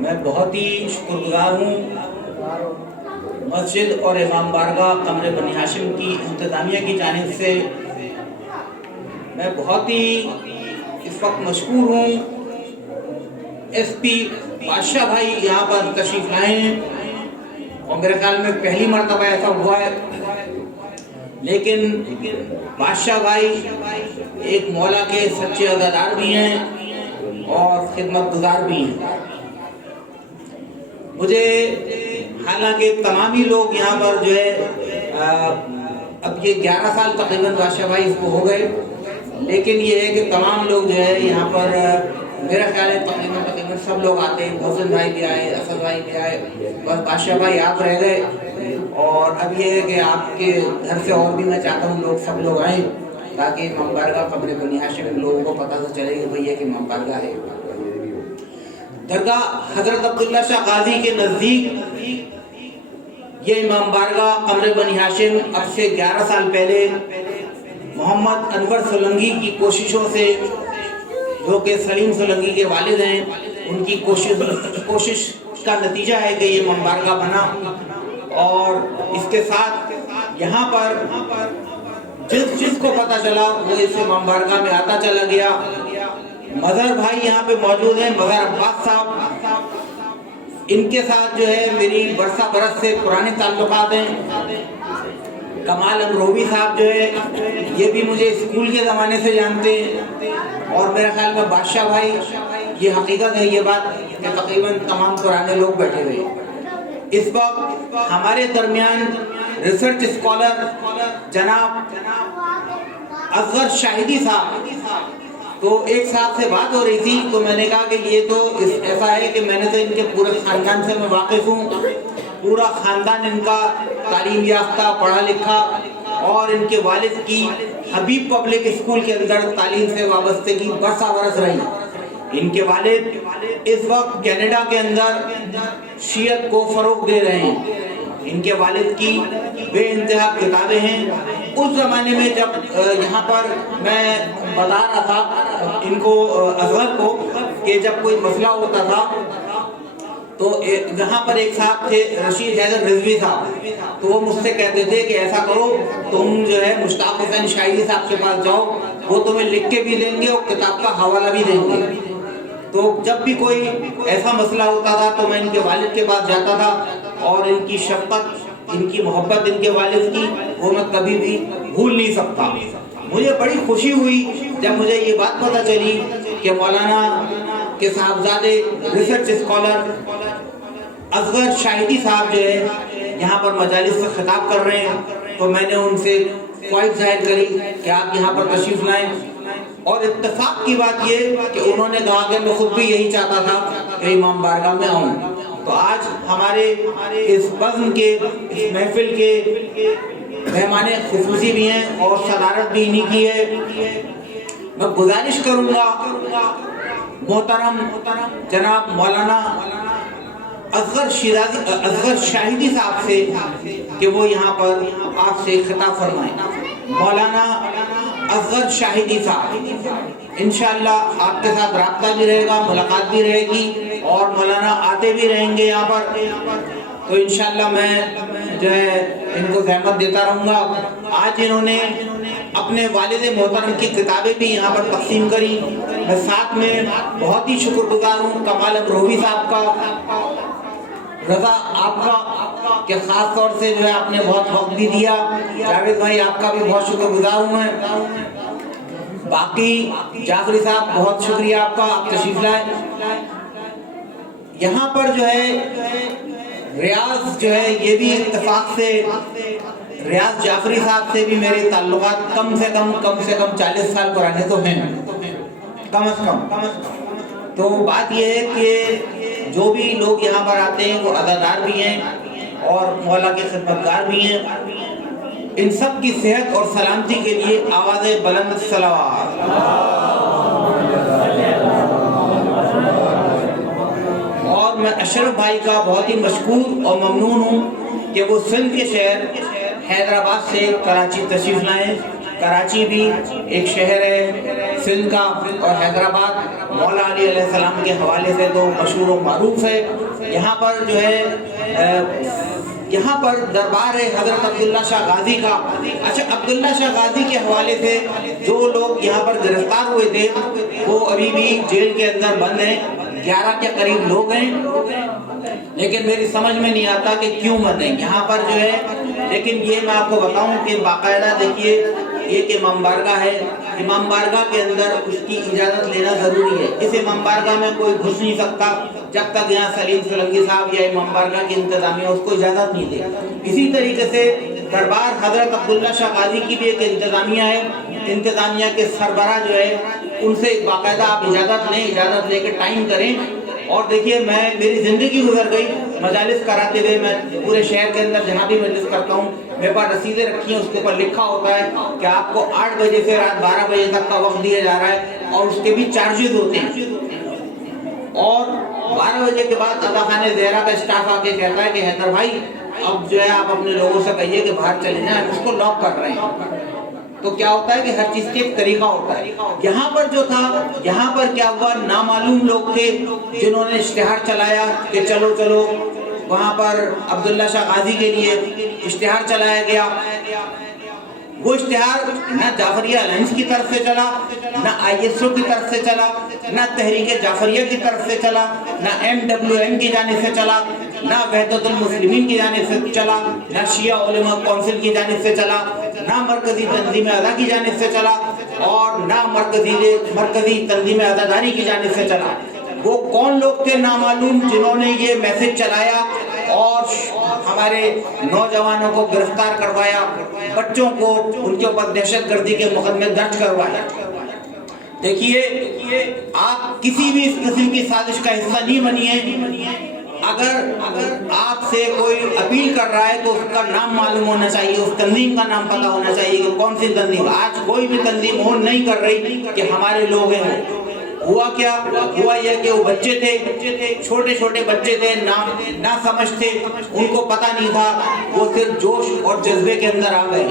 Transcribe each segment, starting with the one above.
میں بہت ہی شکرگزار ہوں مسجد اور امام بارگاہ قمر بنی ہاشم کی انتظامیہ کی جانب سے میں بہت ہی اس وقت مشکور ہوں ایس پی بادشاہ بھائی یہاں پر تشریف لائے ہیں اور میرے خیال میں پہلی مرتبہ ایسا ہوا ہے، لیکن بادشاہ بھائی ایک مولا کے سچے عزادار بھی ہیں اور خدمت گزار بھی ہیں۔ مجھے حالانکہ تمامی لوگ یہاں پر جو ہے اب یہ 11 سال تقریباً بادشاہ بھائی اس کو ہو گئے، لیکن یہ ہے کہ تمام لوگ جو ہے یہاں پر میرا خیال ہے تقریباً سب لوگ آتے ہیں، محسن بھائی بھی آئے، اسد بھائی بھی آئے، بس بادشاہ بھائی آپ رہ گئے۔ اور اب یہ ہے کہ آپ کے گھر سے اور بھی میں چاہتا ہوں لوگ سب لوگ آئیں تاکہ امام بارگاہ قمر بنی ہاشم لوگوں کو پتہ تو چلے کہ بھئی یہ کہ امام بارگاہ ہے۔ درگاہ حضرت عبداللہ شاہ غازی کے نزدیک یہ امام بارگاہ قمر بنی ہاشم اب سے 11 سال پہلے محمد انور سولنگی کی کوششوں سے، جو کہ سلیم سولنگی کے والد ہیں، ان کی کوشش کا نتیجہ ہے کہ یہ امام بارگاہ بنا۔ اور اس کے ساتھ یہاں پر جس کو پتہ چلا وہ اس امام بارگاہ میں آتا چلا گیا۔ مظہر بھائی یہاں پہ موجود ہیں، مظہر عباس صاحب، ان کے ساتھ جو ہے میری برسہ برس سے پرانے تعلقات ہیں۔ کمال امروہی صاحب جو ہے یہ بھی مجھے اسکول کے زمانے سے جانتے ہیں، اور میرے خیال میں بادشاہ بھائی یہ حقیقت ہے یہ بات کہ تقریباً تمام پرانے لوگ بیٹھے ہوئے۔ اس وقت ہمارے درمیان ریسرچ اسکالر جناب اصغر شاہدی صاحب، تو ایک صاحب سے بات ہو رہی تھی تو میں نے کہا کہ یہ تو ایسا ہے کہ میں نے تو ان کے پورے خاندان سے میں واقف ہوں، پورا خاندان ان کا تعلیم یافتہ پڑھا لکھا، اور ان کے والد کی حبیب پبلک اسکول کے اندر تعلیم سے وابستگی برسہ برس رہی۔ ان کے والد اس وقت کینیڈا کے اندر شیعت کو فروغ دے رہے ہیں۔ ان کے والد کی بے انتہا کتابیں ہیں۔ اس زمانے میں جب یہاں پر میں بتا رہا تھا ان کو اصغر کو کہ جب کوئی مسئلہ ہوتا تھا تو یہاں پر ایک صاحب تھے رشید حیدر رضوی صاحب، تو وہ مجھ سے کہتے تھے کہ ایسا کرو تم جو ہے مشتاق حسین شاہدی صاحب کے پاس جاؤ، وہ تمہیں لکھ کے بھی دیں گے اور کتاب کا حوالہ بھی دیں گے۔ تو جب بھی کوئی ایسا مسئلہ ہوتا تھا تو میں ان کے والد کے پاس جاتا تھا، اور ان کی شفقت، ان کی محبت ان کے والد کی وہ میں کبھی بھی بھول نہیں سکتا۔ مجھے بڑی خوشی ہوئی جب مجھے یہ بات پتہ چلی کہ مولانا کے صاحبزادے ریسرچ اسکالر اصغر شاہدی صاحب جو ہے یہاں پر مجالس سے خطاب کر رہے ہیں، تو میں نے ان سے خواہش ظاہر کری کہ آپ یہاں پر تشریف لائیں، اور اتفاق کی بات یہ کہ انہوں نے کہا کہ میں خود بھی یہی چاہتا تھا کہ امام بارگاہ میں آؤں۔ تو آج ہمارے اس بزم کے، اس محفل کے مہمان خصوصی بھی ہیں اور صدارت بھی انہی کی ہے۔ میں گزارش کروں گا محترم جناب مولانا اصغر شاہدی صاحب سے کہ وہ یہاں پر آپ سے خطاب فرمائیں۔ مولانا اصغر شاہدی صاحب، انشاءاللہ آپ کے ساتھ رابطہ بھی رہے گا، ملاقات بھی رہے گی، اور مولانا آتے بھی رہیں گے یہاں پر، تو انشاءاللہ میں جو ہے ان کو زحمت دیتا رہوں گا۔ آج انہوں نے اپنے والد محترم کی کتابیں بھی یہاں پر تقسیم کری۔ میں ساتھ میں بہت ہی شکر گزار ہوں کمال امروہی صاحب کا، رضا آپ کا کہ خاص طور سے جو ہے آپ نے بہت وقت بھی دیا، جاوید بھائی آپ کا بھی بہت شکر گزار ہوں میں، باقی جعفری صاحب بہت شکریہ آپ کا، آپ تشریف لائیں۔ یہاں پر جو ہے ریاض جو ہے یہ بھی اتفاق سے ریاض جعفری صاحب سے بھی میرے تعلقات کم سے کم 40 سال پرانے تو ہیں، کم از کم۔ تو بات یہ ہے کہ جو بھی لوگ یہاں پر آتے ہیں وہ عزادار بھی ہیں اور مولا کے خدمتگار بھی ہیں۔ ان سب کی صحت اور سلامتی کے لیے آواز بلند صلوات۔ اور میں اشرف بھائی کا بہت ہی مشکور اور ممنون ہوں کہ وہ سندھ کے شہر حیدرآباد سے کراچی تشریف لائیں۔ کراچی بھی ایک شہر ہے سندھ کا، اور حیدرآباد مولا علی علیہ السلام کے حوالے سے تو مشہور و معروف ہے. یہاں پر جو ہے یہاں پر دربار ہے حضرت عبداللہ شاہ غازی کا. اچھا، عبداللہ شاہ غازی کے حوالے سے جو لوگ یہاں پر گرفتار ہوئے تھے وہ ابھی بھی جیل کے اندر بند ہیں. 11 کے قریب لوگ ہیں، لیکن میری سمجھ میں نہیں آتا کہ کیوں بند ہیں یہاں پر جو ہے. لیکن یہ میں آپ کو بتاؤں کہ باقاعدہ دیکھیے ایک امام بارگاہ ہے، امام بارگاہ کے اندر اس کی اجازت لینا ضروری ہے. اس امام بارگاہ میں کوئی گھس نہیں سکتا جب تک یہاں سلیم سولنگی صاحب یا امام بارگاہ کی انتظامیہ اس کو اجازت نہیں دے. اسی طریقے سے دربار حضرت عبداللہ شاہ غازی کی بھی ایک انتظامیہ ہے. انتظامیہ کے سربراہ جو ہے ان سے باقاعدہ آپ اجازت لیں، اجازت لے کے ٹائم کریں. اور دیکھیے میری زندگی گزر گئی مجالس کراتے ہوئے. میں پورے شہر کے اندر جہاں بھی مجلس کرتا ہوں میرے پاس رسیدیں رکھی ہیں، اس کے اوپر لکھا ہوتا ہے کہ آپ کو 8 بجے سے رات 12 بجے تک کا وقت دیا جا رہا ہے اور اس کے بھی چارجز ہوتے ہیں. اور 12 بجے کے بعد عطا خانہ زہرا کا اسٹاف آ کے کہتا ہے کہ حیدر بھائی اب جو ہے آپ اپنے لوگوں سے کہیے کہ باہر چلے جائیں، اس کو لاک کر رہے ہیں. تو کیا ہوتا ہے کہ ہر چیز کے ایک طریقہ ہوتا ہے. یہاں پر جو تھا، یہاں پر کیا ہوا، نامعلوم لوگ تھے جنہوں نے اشتہار چلایا کہ چلو چلو وہاں پر عبداللہ شاہ غازی کے لیے اشتہار چلایا گیا. وہ اشتہار نہ جعفریہ الائنس کی طرف سے چلا، نہ ISO کی طرف سے چلا، نہ تحریک جعفریہ کی طرف سے چلا، نہ MWM کی جانب سے چلا، نہ وحدت المسلمین کی جانب سے چلا، نہ شیعہ علماء کونسل کی جانب سے چلا، نہ مرکزی تنظیم اعضا کی جانب سے چلا، اور نہ مرکزی تنظیم عزاداری کی جانب سے چلا. وہ کون لوگ تھے نامعلوم جنہوں نے یہ میسج چلایا اور ہمارے نوجوانوں کو گرفتار کروایا، بچوں کو ان کے اوپر دہشت گردی کے مقدمے درج کروائے. دیکھیے آپ کسی بھی اس قسم کی سازش کا حصہ نہیں بنیے. اگر آپ سے کوئی اپیل کر رہا ہے تو اس کا نام معلوم ہونا چاہیے، اس تنظیم کا نام پتہ ہونا چاہیے کہ کون سی تنظیم. آج کوئی بھی تنظیم ہون نہیں کر رہی کہ ہمارے لوگ ہیں. ہوا کیا؟ ہوا یہ کہ وہ بچے تھے، چھوٹے چھوٹے بچے تھے، نہ سمجھ تھے، ان کو پتہ نہیں تھا. وہ صرف جوش اور جذبے کے اندر آ گئے،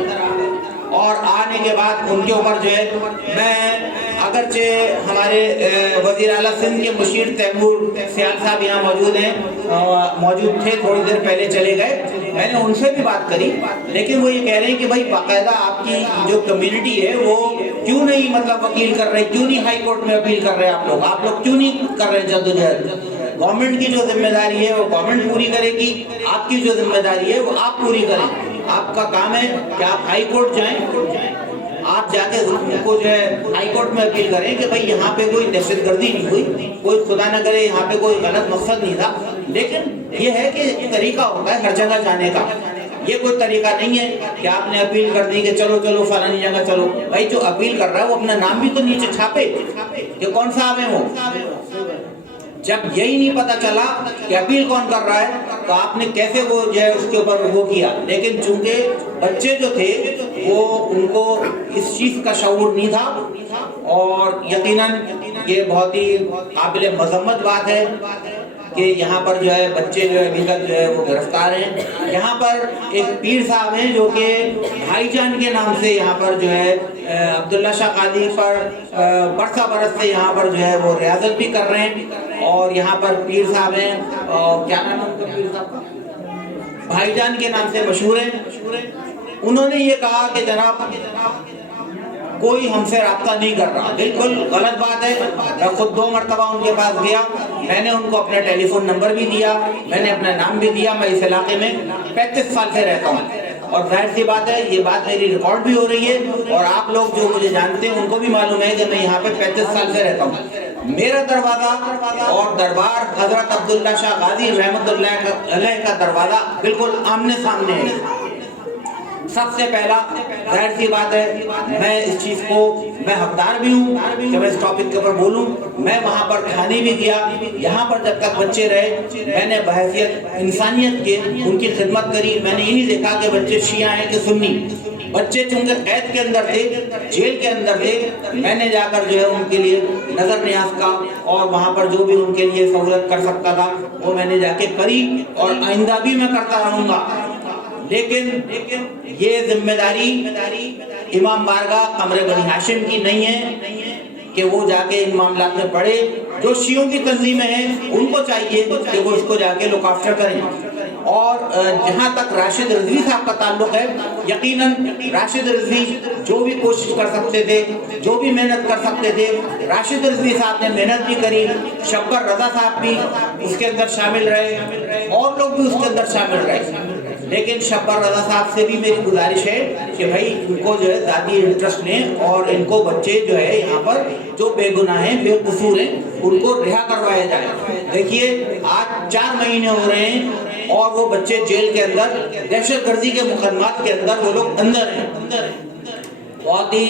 اور آنے کے بعد ان کے اوپر جو ہے میں اگرچہ ہمارے وزیر اعلیٰ سندھ کے مشیر تیمور سیال صاحب یہاں موجود تھے، تھوڑی دیر پہلے چلے گئے، میں نے ان سے بھی بات کری، لیکن وہ یہ کہہ رہے ہیں کہ بھائی باقاعدہ آپ کی جو کمیونٹی ہے وہ کیوں نہیں مطلب وکیل کر رہے، کیوں نہیں ہائی کورٹ میں اپیل کر رہے آپ لوگ کیوں نہیں کر رہے جدوجہد. گورنمنٹ کی جو ذمہ داری ہے وہ گورنمنٹ پوری کرے گی، آپ کی جو ذمہ داری ہے وہ آپ پوری کریں. آپ کا کام ہے کہ آپ ہائی کورٹ جائیں، آپ جا کے ان کو جو ہے ہائی کورٹ میں اپیل کریں کہ بھائی یہاں پہ کوئی دہشت گردی نہیں ہوئی، کوئی خدا نہ کرے یہاں پہ کوئی غلط مقصد نہیں تھا. لیکن یہ ہے کہ طریقہ ہوتا ہے ہر جگہ جانے کا. یہ کوئی طریقہ نہیں ہے کہ آپ نے اپیل کر دی کہ چلو چلو فلانی جگہ چلو. بھائی جو اپیل کر رہا ہے وہ اپنا نام بھی تو نیچے چھاپے کہ کون صاحب ہیں وہ. جب یہی نہیں پتا چلا کہ اپیل کون کر رہا ہے تو آپ نے کیسے وہ جو ہے اس کے اوپر وہ کیا. لیکن چونکہ بچے جو تھے وہ ان کو اس چیز کا شعور نہیں تھا، اور یقیناً یہ بہت ہی قابل مذمت بات ہے کہ یہاں پر جو ہے بچے جو ہے ابھی تک جو ہے وہ گرفتار ہیں. یہاں پر ایک پیر صاحب ہیں جو کہ بھائی جان کے نام سے یہاں پر جو ہے عبداللہ شاہ غازی پر برسہ برس سے یہاں پر جو ہے وہ ریاضت بھی کر رہے ہیں. اور یہاں پر پیر صاحب ہیں، کیا نام ہے ان کا پیر صاحب کا، بھائی جان کے نام سے مشہور ہیں. انہوں نے یہ کہا کہ جناب کوئی ہم سے رابطہ نہیں کر رہا. بالکل غلط بات ہے. میں خود 2 مرتبہ ان کے پاس گیا، میں نے ان کو اپنا ٹیلی فون نمبر بھی دیا، میں نے اپنا نام بھی دیا. میں اس علاقے میں 35 سال سے رہتا ہوں، اور ظاہر سی بات ہے یہ بات میری ریکارڈ بھی ہو رہی ہے، اور آپ لوگ جو مجھے جانتے ہیں ان کو بھی معلوم ہے کہ میں یہاں پہ 35 سال سے رہتا ہوں. میرا دروازہ اور دربار حضرت عبداللہ شاہ غازی رحمۃ اللہ علیہ کا دروازہ بالکل آمنے سامنے ہے. سب سے پہلا ظاہر سی بات ہے میں اس چیز کو میں حقدار بھی ہوں کہ میں اس ٹاپک کے اوپر بولوں. میں وہاں پر کھانے بھی گیا. یہاں پر جب تک بچے رہے میں نے بحیثیت انسانیت کے ان کی خدمت کری. میں نے یہ نہیں دیکھا کہ بچے شیعہ ہیں کہ سنی. بچے چونکہ قید کے اندر تھے، جیل کے اندر تھے، میں نے جا کر جو ہے ان کے لیے نظر نیاز کا اور وہاں پر جو بھی ان کے لیے سہولت کر سکتا تھا وہ میں نے جا کے کری، اور آئندہ بھی میں کرتا رہوں گا. لیکن یہ ذمہ داری امام بارگاہ قمر بنی ہاشم کی نہیں ہے، کہ وہ جا کے ان معاملات میں پڑے. جو شیعوں کی تنظیمیں ہیں ان کو چاہیے کہ وہ اس کو جا کے لک آفٹر کریں. اور جہاں تک راشد رضوی صاحب کا تعلق ہے، یقیناً راشد رضوی جو بھی کوشش کر سکتے تھے، جو بھی محنت کر سکتے تھے، راشد رضوی صاحب نے محنت بھی کری. شبر رضا صاحب بھی اس کے اندر شامل رہے، اور لوگ بھی اس کے اندر شامل رہے. لیکن شبر رضا صاحب سے بھی میری گزارش ہے کہ بھائی ان کو جو ہے ذاتی انٹرسٹ لیں، اور ان کو بچے جو ہے یہاں پر جو بے گناہ ہیں، بے قصور ہیں، ان کو رہا کروایا جائے. دیکھیے آج 4 مہینے ہو رہے ہیں اور وہ بچے جیل کے اندر، دہشت گردی کے مقدمات کے اندر وہ لوگ اندر ہیں. بہت ہی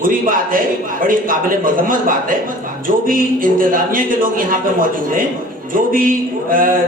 بری بات ہے، بڑی قابل مذمت بات ہے. جو بھی انتظامیہ کے لوگ یہاں پہ موجود ہیں، جو بھی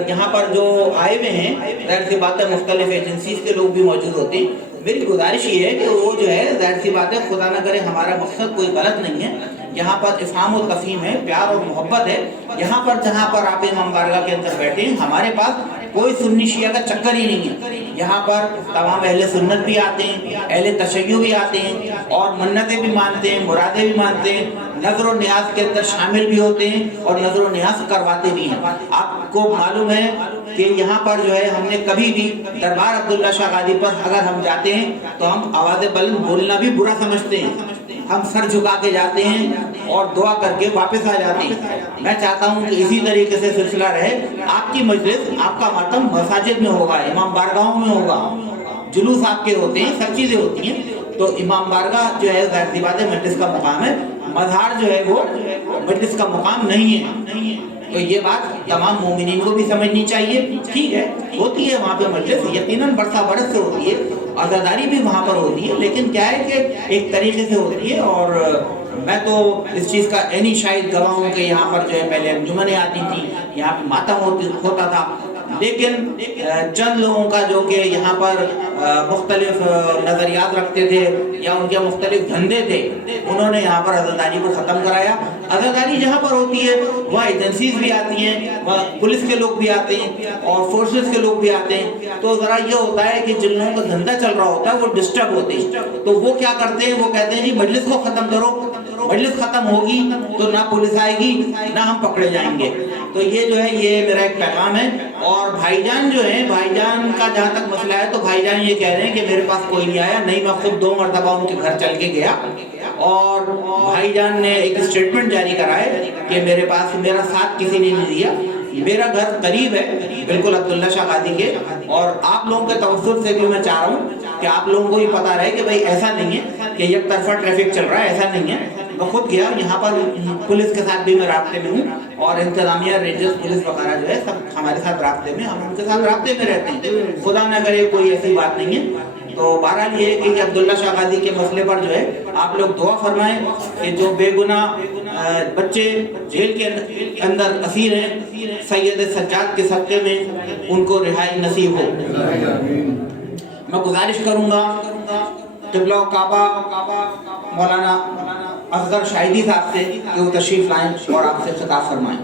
یہاں پر جو آئے ہوئے ہیں، ظاہر سی بات ہے مختلف ایجنسیز کے لوگ بھی موجود ہوتے ہیں. میری گزارش یہ ہے کہ وہ جو ہے ظاہر سی بات ہے، خدا نہ کرے ہمارا مقصد کوئی غلط نہیں ہے، یہاں پر افہام و تفہیم ہے، پیار اور محبت ہے. یہاں پر جہاں پر آپ امام بارگاہ کے اندر بیٹھے ہیں، ہمارے پاس کوئی سنی شیعہ کا چکر ہی نہیں ہے. یہاں پر تمام اہل سنت بھی آتے ہیں، اہل تشیع بھی آتے ہیں، اور منتیں بھی مانتے ہیں، مرادیں بھی مانتے ہیں، نظر و نیاز کے اندر شامل بھی ہوتے ہیں، اور نظر و نیاز کرواتے بھی ہیں. آپ کو معلوم ہے کہ یہاں پر جو ہے ہم نے کبھی بھی دربار عبداللہ شاہ غازی پر اگر ہم جاتے ہیں تو ہم آواز بلند بولنا بھی برا سمجھتے ہیں. ہم سر جھکا کے جاتے ہیں اور دعا کر کے واپس آ جاتے ہیں. میں چاہتا ہوں کہ اسی طریقے سے سلسلہ رہے. آپ کی مجلس، آپ کا ماتم مساجد میں ہوگا، امام بارگاہوں میں ہوگا، جلوس آپ کے ہوتے ہیں، سب چیزیں ہوتی ہیں. تو امام بارگاہ جو ہے ظاہر سی بات ہے مجلس کا مقام ہے، مزار جو ہے وہ مجلس کا مقام نہیں ہے. تو یہ بات تمام مومنین کو بھی سمجھنی چاہیے. ٹھیک ہے، ہوتی ہے وہاں پہ مجلس، یقیناً برسا برس سے ہوتی ہے، عزاداری بھی وہاں پر ہوتی ہے، لیکن کیا ہے کہ ایک طریقے سے ہوتی ہے. اور میں تو اس چیز کا عینی شاہد گواہ ہوں کہ یہاں پر جو ہے پہلے انجمنیں آتی تھیں، یہاں پہ ماتم ہوتا تھا. لیکن چند لوگوں کا جو کہ یہااں پر مختلف نظریات رکھتے تھے یا ان کے مختلف دھندے تھے، انہوں نے یہاں پر عزاداری کو ختم کرایا. عزاداری جہاں پر ہوتی ہے وہاں ایجنسیز بھی آتی ہیں، وہاں پولیس کے لوگ بھی آتے ہیں، اور فورسز کے لوگ بھی آتے ہیں. تو ذرا یہ ہوتا ہے کہ جن لوگوں کا دھندا چل رہا ہوتا ہے وہ ڈسٹرب ہوتے ہیں. تو وہ کیا کرتے ہیں، وہ کہتے ہیں جی مجلس کو ختم کرو، مجلس ختم ہوگی تو نہ پولیس آئے گی نہ ہم پکڑے جائیں گے. تو یہ جو ہے یہ میرا ایک پیغام ہے. اور بھائی جان جو ہیں، بھائی جان کا جہاں تک مسئلہ ہے تو بھائی جان یہ کہہ رہے ہیں کہ میرے پاس کوئی نہیں آیا. نہیں، میں خود 2 مرتبہ ان کے گھر چل کے گیا، اور بھائی جان نے ایک اسٹیٹمنٹ جاری کرا ہے کہ میرے پاس میرا ساتھ کسی نے نہیں دیا. میرا گھر قریب ہے بالکل عبداللہ شاہ غازی کے، اور آپ لوگوں کے توسط سے بھی میں چاہ رہا ہوں کہ آپ لوگوں کو یہ پتا رہے کہ بھائی ایسا نہیں ہے کہ یک طرفہ ٹریفک چل رہا ہے، ایسا نہیں ہے. میں خود گیا یہاں پر، پولیس کے ساتھ بھی میں رابطے میں ہوں، اور انتظامیہ، رینجرز، پولیس وغیرہ جو ہے سب ہمارے ساتھ رابطے میں، ہم ان کے ساتھ رابطے میں رہتے ہیں. خدا نہ کرے کوئی ایسی بات نہیں ہے. تو بہرحال یہ ہے کہ عبداللہ شاہ غازی کے مسئلے پر جو ہے آپ لوگ دعا فرمائیں کہ جو بے گناہ بچے جیل کے اندر اسیر ہیں، سید سجاد کے صدقے میں ان کو رہائی نصیب ہو. میں گزارش کروں گا قبلہ و کعبہ مولانا اصغر شاہدی صاحب سے کہ وہ تشریف لائیں اور آپ سے خطاب فرمائیں.